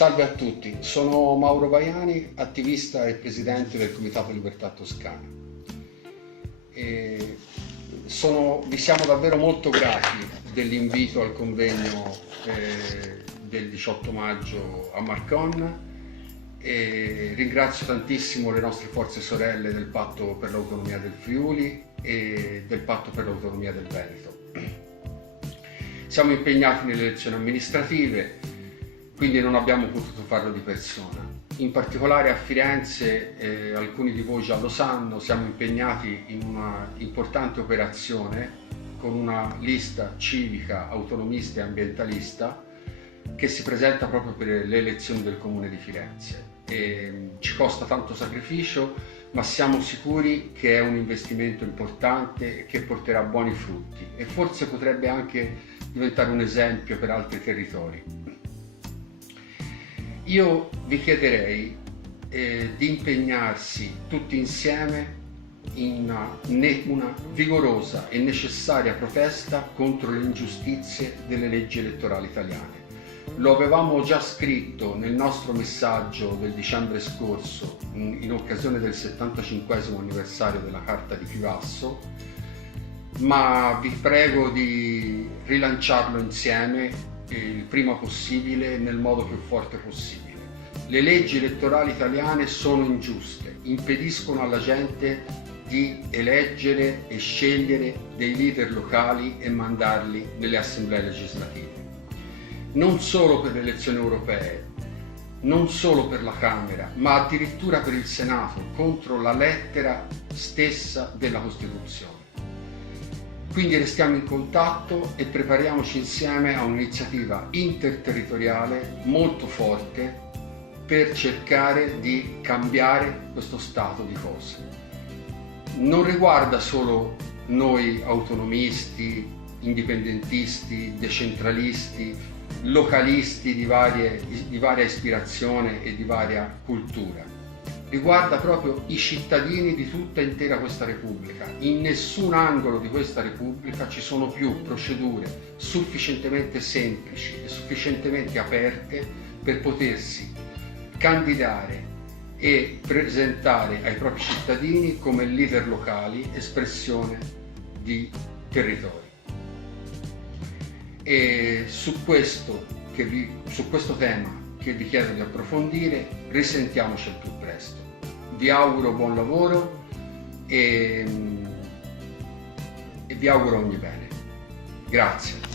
Salve a tutti, sono Mauro Baiani, attivista e presidente del Comitato Libertà Toscana. Vi siamo davvero molto grati dell'invito al convegno del 18 maggio a Marcon e ringrazio tantissimo le nostre forze sorelle del Patto per l'Autonomia del Friuli e del Patto per l'Autonomia del Veneto. Siamo impegnati nelle elezioni amministrative, quindi non abbiamo potuto farlo di persona. In particolare a Firenze, alcuni di voi già lo sanno, siamo impegnati in una importante operazione con una lista civica, autonomista e ambientalista che si presenta proprio per le elezioni del Comune di Firenze. Ci costa tanto sacrificio, ma siamo sicuri che è un investimento importante e che porterà buoni frutti e forse potrebbe anche diventare un esempio per altri territori. Io vi chiederei di impegnarsi tutti insieme in una vigorosa e necessaria protesta contro le ingiustizie delle leggi elettorali italiane. Lo avevamo già scritto nel nostro messaggio del dicembre scorso in occasione del 75° anniversario della Carta di Chivasso, ma vi prego di rilanciarlo insieme il prima possibile nel modo più forte possibile. Le leggi elettorali italiane sono ingiuste, impediscono alla gente di eleggere e scegliere dei leader locali e mandarli nelle assemblee legislative. Non solo per le elezioni europee, non solo per la Camera, ma addirittura per il Senato, contro la lettera stessa della Costituzione. Quindi restiamo in contatto e prepariamoci insieme a un'iniziativa interterritoriale molto forte per cercare di cambiare questo stato di cose. Non riguarda solo noi autonomisti, indipendentisti, decentralisti, localisti di varia ispirazione e di varia cultura. Riguarda proprio i cittadini di tutta intera questa Repubblica. In nessun angolo di questa Repubblica ci sono più procedure sufficientemente semplici e sufficientemente aperte per potersi candidare e presentare ai propri cittadini come leader locali, espressione di territori. E su questo tema che vi chiedo di approfondire, risentiamoci al più presto. Vi auguro buon lavoro e vi auguro ogni bene. Grazie.